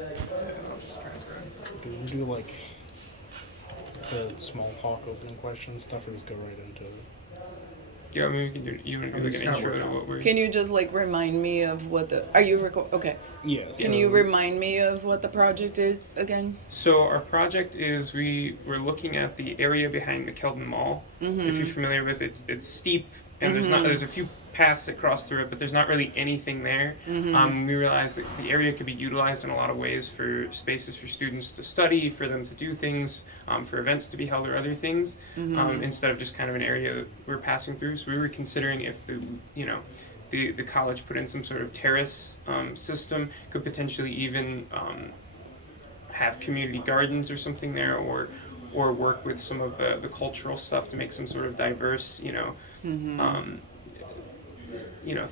I'll just transfer it. Do you do like the small talk opening question stuff, or just go right into it? Yeah, I mean, we can do. You want to I do mean, like an it's kinda intro to worked out. what we're? Can you just like remind me of what the are you okay? Yeah. Can you remind me of what the project is again? So our project is we're looking at the area behind McKeldin Mall. If you're familiar with it, it's steep and there's a few paths that cross through it, but there's not really anything there. We realized that the area could be utilized in a lot of ways for spaces for students to study, for them to do things, for events to be held or other things, instead of just kind of an area that we're passing through. So we were considering if the college put in some sort of terrace system, could potentially even have community gardens or something there, or work with some of the cultural stuff to make some sort of diverse,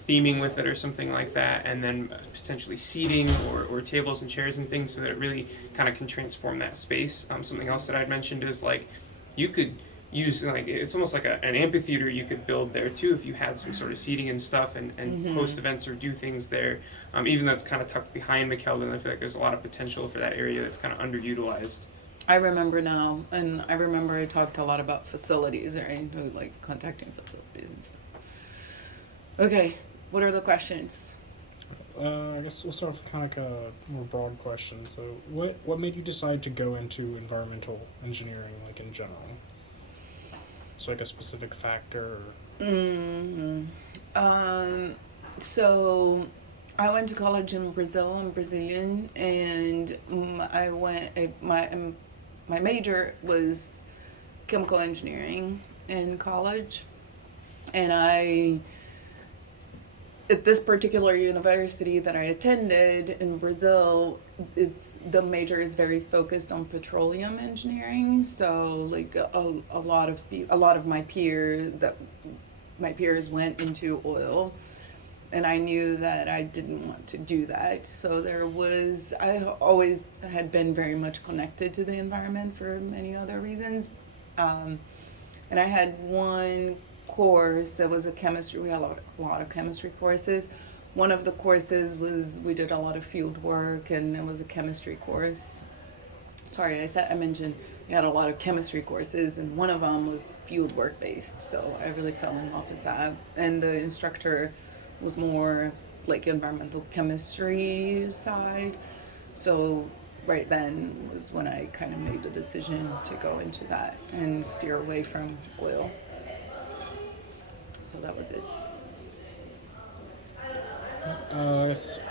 theming with it or something like that, and then potentially seating or tables and chairs and things, so that it really kind of can transform that space. Something else that I'd mentioned is like you could use like it's almost like an amphitheater you could build there too if you had some sort of seating and stuff and host events or do things there. Even though it's kind of tucked behind McKeldin, I feel like there's a lot of potential for that area that's kind of underutilized. I remember now, and I remember I talked a lot about facilities, right? Like contacting facilities and stuff. Okay, what are the questions? I guess we'll start with kind of like a more broad question. So, what made you decide to go into environmental engineering, like in general? So, like a specific factor. Mm-hmm. So I went to college in Brazil. I'm Brazilian, and my major was chemical engineering in college, and at this particular university that I attended in Brazil, the major is very focused on petroleum engineering. So like a lot of my peers went into oil, and I knew that I didn't want to do that. So I always had been very much connected to the environment for many other reasons. And I had one course that was a chemistry. We had a lot of chemistry courses. One of the courses we did a lot of field work, and it was a chemistry course. Sorry, I mentioned we had a lot of chemistry courses, and one of them was field work based. So I really fell in love with that. And the instructor was more like environmental chemistry side. So right then was when I kind of made the decision to go into that and steer away from oil. So that was it.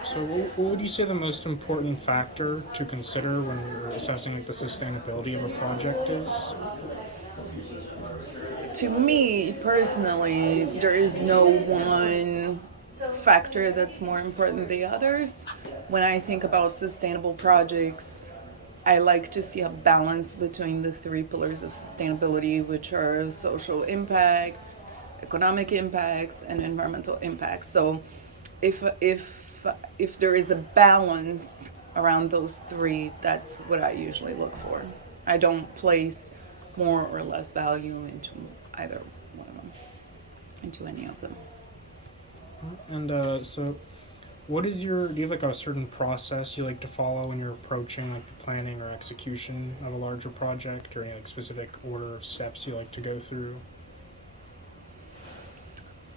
So, what would you say the most important factor to consider when you're assessing like the sustainability of a project is? To me personally, there is no one factor that's more important than the others. When I think about sustainable projects, I like to see a balance between the three pillars of sustainability, which are social impacts, economic impacts, and environmental impacts. So if there is a balance around those three, that's what I usually look for. I don't place more or less value into either one of them, into any of them. And so, do you have like a certain process you like to follow when you're approaching like the planning or execution of a larger project, or any like specific order of steps you like to go through?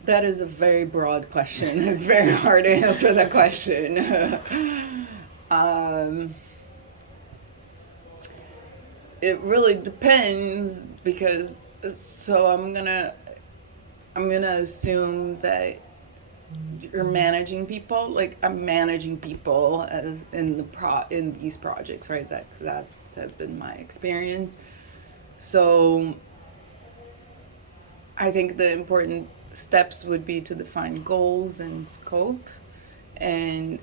That is a very broad question. It's very hard to answer that question. It really depends because so I'm gonna assume that you're managing people. Like I'm managing people as in these projects, right? That has been my experience. So I think the important steps would be to define goals and scope and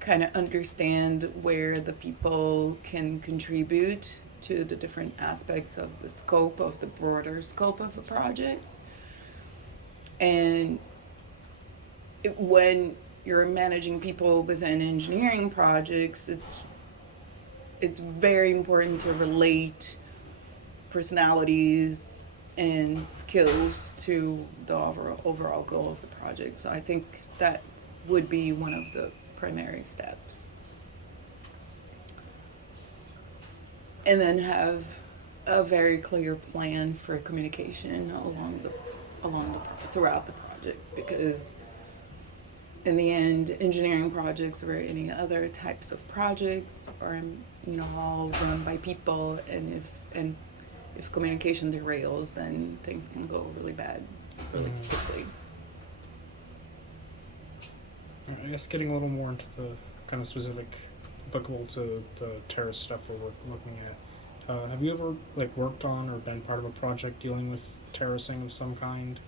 kind of understand where the people can contribute to the different aspects of the scope of the broader scope of a project. And when you're managing people within engineering projects, it's very important to relate personalities and skills to the overall goal of the project. So I think that would be one of the primary steps. and then have a very clear plan for communication throughout the project, because in the end, engineering projects or any other types of projects are, all run by people, and if communication derails, then things can go really bad really quickly. I guess getting a little more into the kind of specific, applicable to the terrace stuff we're looking at. Have you ever worked on or been part of a project dealing with terracing of some kind?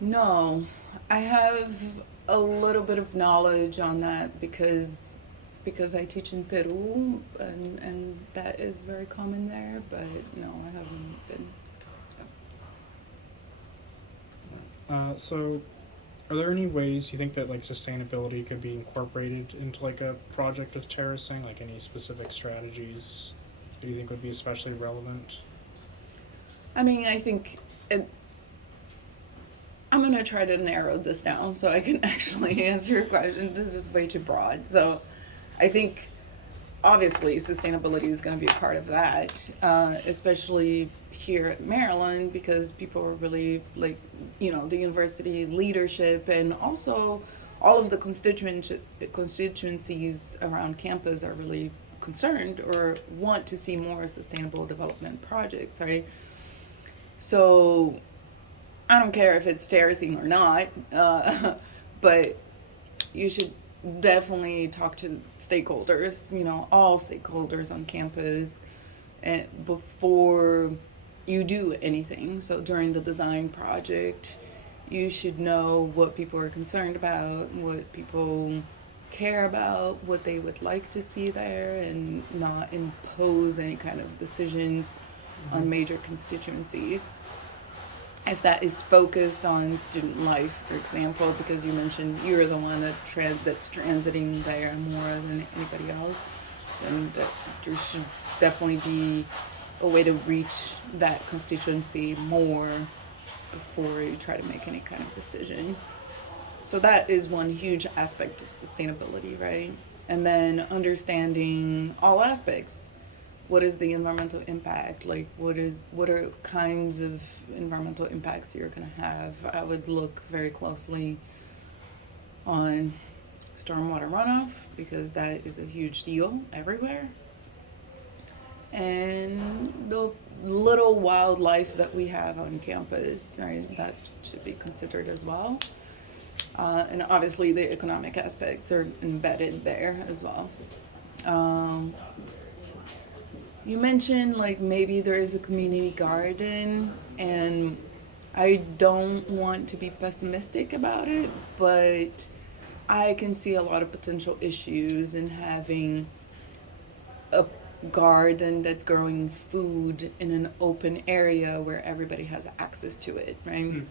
No, I have a little bit of knowledge on that because I teach in Peru, and that is very common there, but no, I haven't been. So, are there any ways you think that sustainability could be incorporated into a project of terracing? Like any specific strategies do you think would be especially relevant? I mean, I think I'm going to try to narrow this down so I can actually answer your question. This is way too broad. So I think obviously sustainability is going to be a part of that, especially here at Maryland, because people are really the university leadership, and also all of the constituencies around campus are really concerned or want to see more sustainable development projects, right? So I don't care if it's terracing or not, but you should definitely talk to stakeholders, all stakeholders on campus, before you do anything. So during the design project, you should know what people are concerned about, what people care about, what they would like to see there, and not impose any kind of decisions on major constituencies. If that is focused on student life, for example, because you mentioned you're the one that's transiting there more than anybody else, then there should definitely be a way to reach that constituency more before you try to make any kind of decision. So that is one huge aspect of sustainability, right? And then understanding all aspects. What is the environmental impact? What are kinds of environmental impacts you're going to have? I would look very closely on stormwater runoff, because that is a huge deal everywhere. And the little wildlife that we have on campus, right? That should be considered as well. And obviously the economic aspects are embedded there as well. You mentioned maybe there is a community garden, and I don't want to be pessimistic about it, but I can see a lot of potential issues in having a garden that's growing food in an open area where everybody has access to it, right?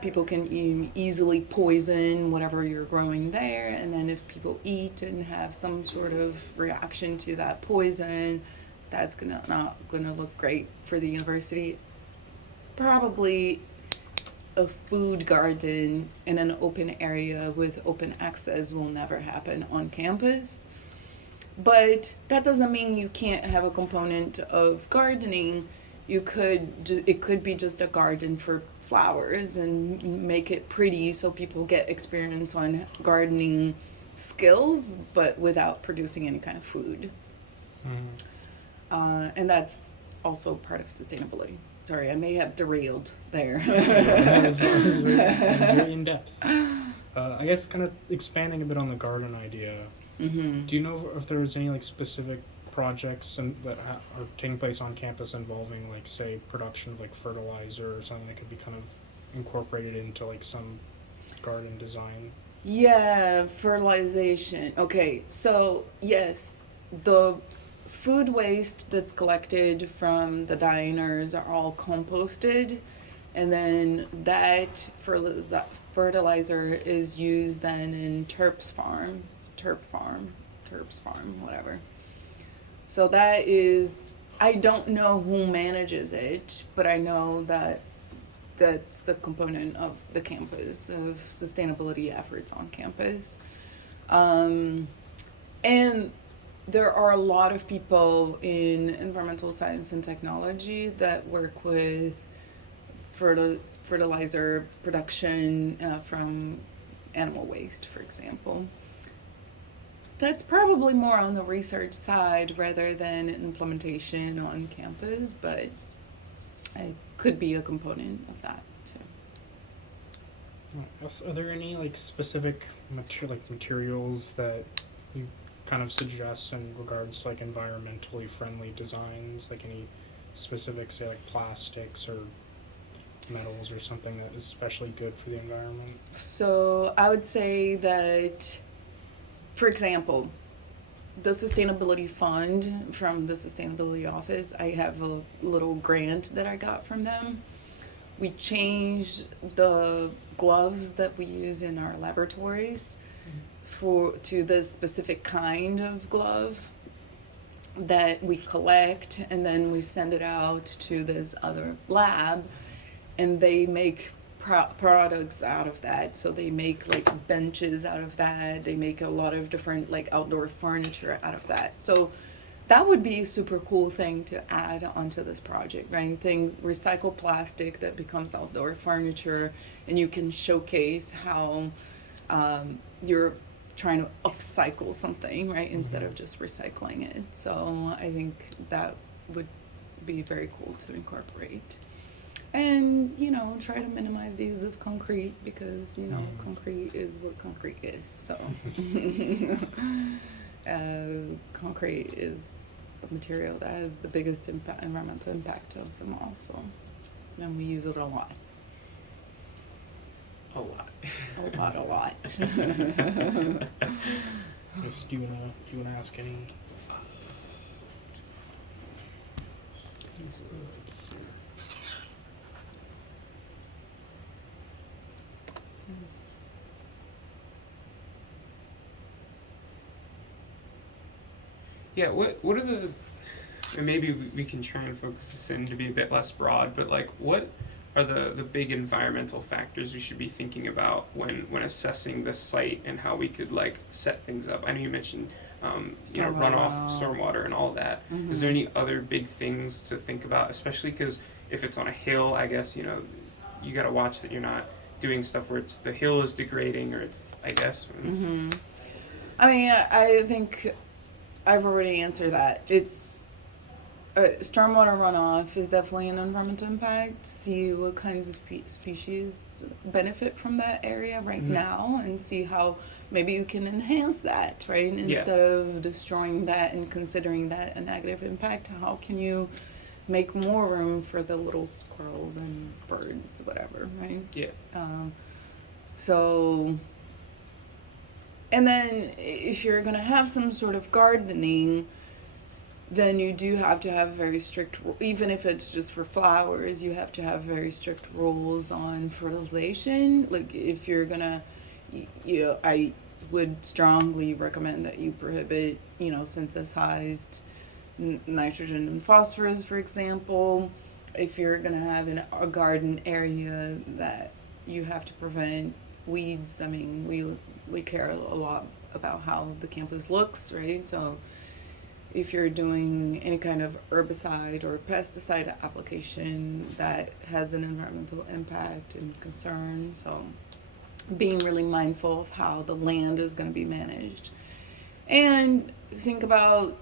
People can easily poison whatever you're growing there, and then if people eat and have some sort of reaction to that poison, that's not gonna look great for the university. Probably a food garden in an open area with open access will never happen on campus. But that doesn't mean you can't have a component of gardening. It could be just a garden for flowers and make it pretty so people get experience on gardening skills, but without producing any kind of food. And that's also part of sustainability. Sorry, I may have derailed there. That was very in depth. I guess kind of expanding a bit on the garden idea. Do you know if there's any specific projects that are taking place on campus involving say production of fertilizer or something that could be kind of incorporated into some garden design? Yeah, fertilization. Okay, so yes, the food waste that's collected from the diners are all composted, and then that fertilizer is used then in Terps farm, whatever. So that is, I don't know who manages it, but I know that that's a component of the campus, of sustainability efforts on campus. And there are a lot of people in environmental science and technology that work with fertilizer production from animal waste, for example. That's probably more on the research side rather than implementation on campus, but it could be a component of that too. Are there any like specific materials that you kind of suggest in regards to like environmentally friendly designs? Like any specific, say, like plastics or metals or something that is especially good for the environment? So I would say that, for example, the sustainability fund from the sustainability office, I have a little grant that I got from them. We changed the gloves that we use in our laboratories to the specific kind of glove that we collect, and then we send it out to this other lab, and they make products out of that. So they make like benches out of that. They make a lot of different like outdoor furniture out of that. So that would be a super cool thing to add onto this project, right? Recycle plastic that becomes outdoor furniture, and you can showcase how you're trying to upcycle something, right, instead of just recycling it. So I think that would be very cool to incorporate. And, try to minimize the use of concrete because, concrete is what concrete is. So concrete is the material that has the biggest environmental impact of them all. So, and we use it a lot. A lot. A lot. Yes, do you wanna ask any? Yeah, what are the, and maybe we can try and focus this in to be a bit less broad, but like what are the big environmental factors we should be thinking about when assessing the site and how we could like set things up? I know you mentioned runoff, stormwater, and all of that. Is there any other big things to think about, especially because if it's on a hill, I guess you got to watch that you're not doing stuff where the hill is degrading, or it's, I guess. I mean, I think I've already answered that. It's stormwater runoff is definitely an environmental impact. See what kinds of species benefit from that area right now, and see how maybe you can enhance that, right? Instead of destroying that and considering that a negative impact, how can you make more room for the little squirrels and birds, whatever, right? Yeah. So, and then if you're going to have some sort of gardening, then you do have to have very strict, even if it's just for flowers, you have to have very strict rules on fertilization. Like if you're going to, I would strongly recommend that you prohibit, synthesized nitrogen and phosphorus, for example. If you're going to have a garden area, that you have to prevent weeds. I mean, we care a lot about how the campus looks, right? So if you're doing any kind of herbicide or pesticide application, that has an environmental impact and concern. So being really mindful of how the land is going to be managed. And think about,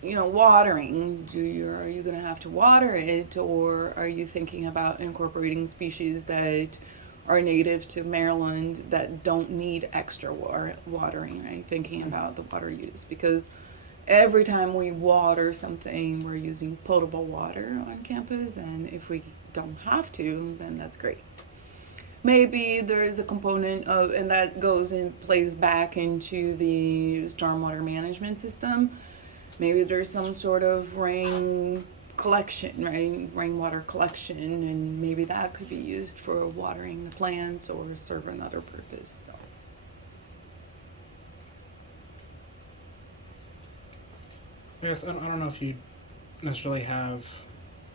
watering. Are you going to have to water it, or are you thinking about incorporating species that are native to Maryland that don't need extra watering, right? Thinking about the water use, because every time we water something, we're using potable water on campus, and if we don't have to, then that's great. Maybe there is a component of, and that plays back into the stormwater management system. Maybe there's some sort of rain collection, right? Rainwater collection, and maybe that could be used for watering the plants or serve another purpose. So. I guess I don't know if you necessarily have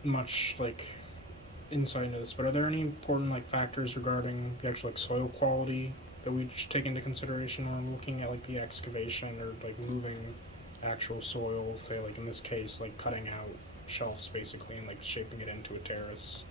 much like insight into this, but are there any important like factors regarding the actual like soil quality that we should take into consideration when looking at like the excavation or like moving actual soil, say like in this case, like cutting out shelves basically and like shaping it into a terrace.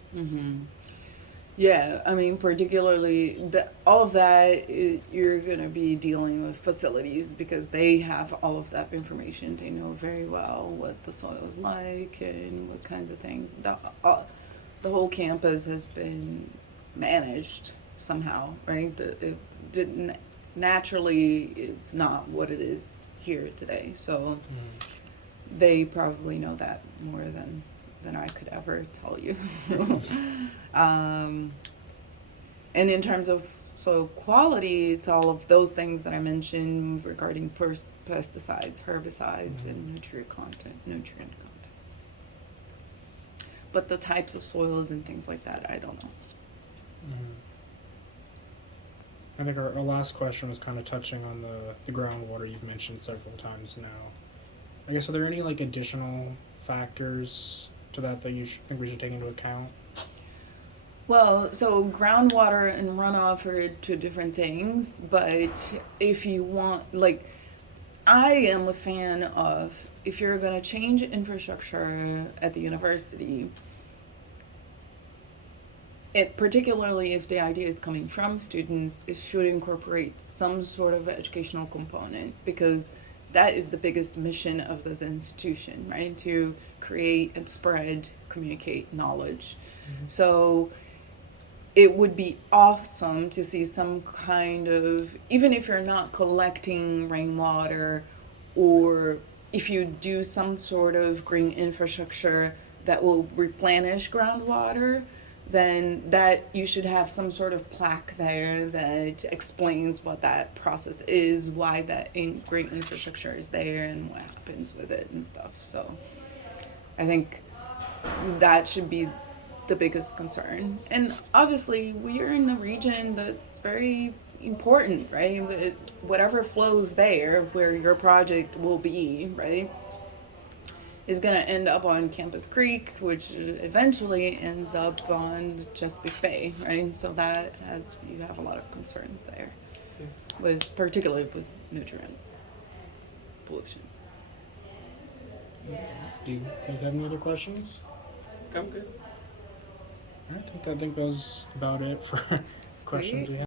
Yeah, I mean, particularly all of that, you're going to be dealing with facilities because they have all of that information. They know very well what the soil is like and what kinds of things. The whole campus has been managed somehow, right? It didn't naturally. It's not what it is here today. So they probably know that more than I could ever tell you. And in terms of soil quality, it's all of those things that I mentioned regarding pesticides, herbicides, and nutrient content. But the types of soils and things like that, I don't know. I think our last question was kind of touching on the groundwater you've mentioned several times now. I guess, are there any like additional factors to that you think we should take into account? Well, so groundwater and runoff are two different things, but if you want, like, I am a fan of, if you're going to change infrastructure at the university, particularly if the idea is coming from students, it should incorporate some sort of educational component, because that is the biggest mission of this institution, right? To create and spread, communicate knowledge. So it would be awesome to see some kind of, even if you're not collecting rainwater, or if you do some sort of green infrastructure that will replenish groundwater, then that you should have some sort of plaque there that explains what that process is, why that green infrastructure is there, and what happens with it and stuff. So I think that should be the biggest concern. And obviously we are in a region that's very important, right? Whatever flows there, where your project will be, right, is going to end up on Campus Creek, which eventually ends up on Chesapeake Bay, right? So you have a lot of concerns there, particularly with nutrient pollution. Do you guys have any other questions? I'm good. I think that was about it for questions we had.